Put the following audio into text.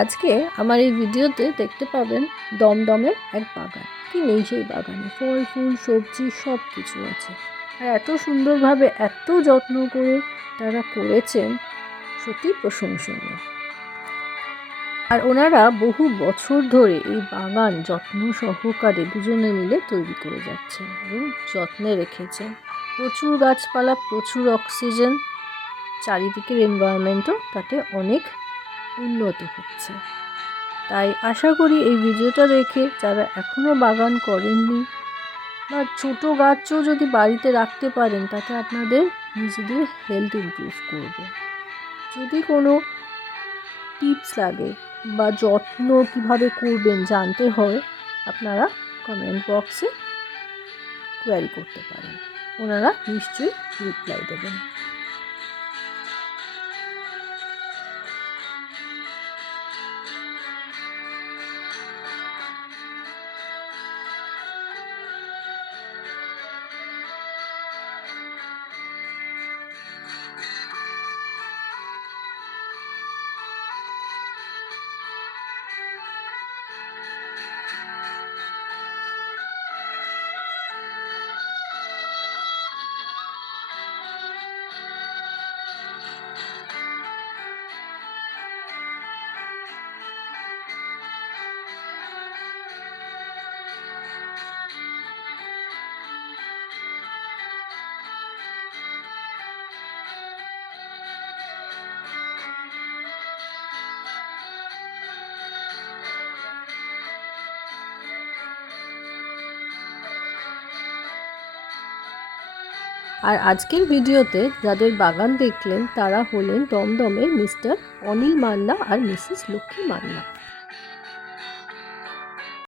আজকে আমার এই ভিডিওতে দেখতে পাবেন দমদমের এক বাগান। কি নেই সেই বাগানে, ফল ফুল সবজি সব কিছু আছে। আর এত সুন্দরভাবে এত যত্ন করে তারা করেছেন, সত্যি প্রশংসনীয়। আর ওনারা বহু বছর ধরে এই বাগান যত্ন সহকারে দুজনে মিলে তৈরি করে যাচ্ছেন এবং যত্নে রেখেছেন। প্রচুর গাছপালা, প্রচুর অক্সিজেন, চারিদিকের এনভায়রনমেন্টও তাতে অনেক উন্নত হচ্ছে। তাই আশা করি এই ভিডিওটা দেখে যারা এখনও বাগান করেননি বা ছোটো গাছও যদি বাড়িতে রাখতে পারেন, তাতে আপনাদের নিজেদের হেলথ ইমপ্রুভ করবে। যদি কোনো টিপস লাগে বা যত্ন কীভাবে করবেন জানতে হয়, আপনারা কমেন্ট বক্সে কোয়ারি করতে পারেন, ওনারা নিশ্চয়ই রিপ্লাই দেবেন। আর আজকের ভিডিওতে যাদের বাগান দেখলেন তারা হলেন দমদমের মিস্টার অনিল মান্না আর মিসেস লক্ষ্মী মান্না।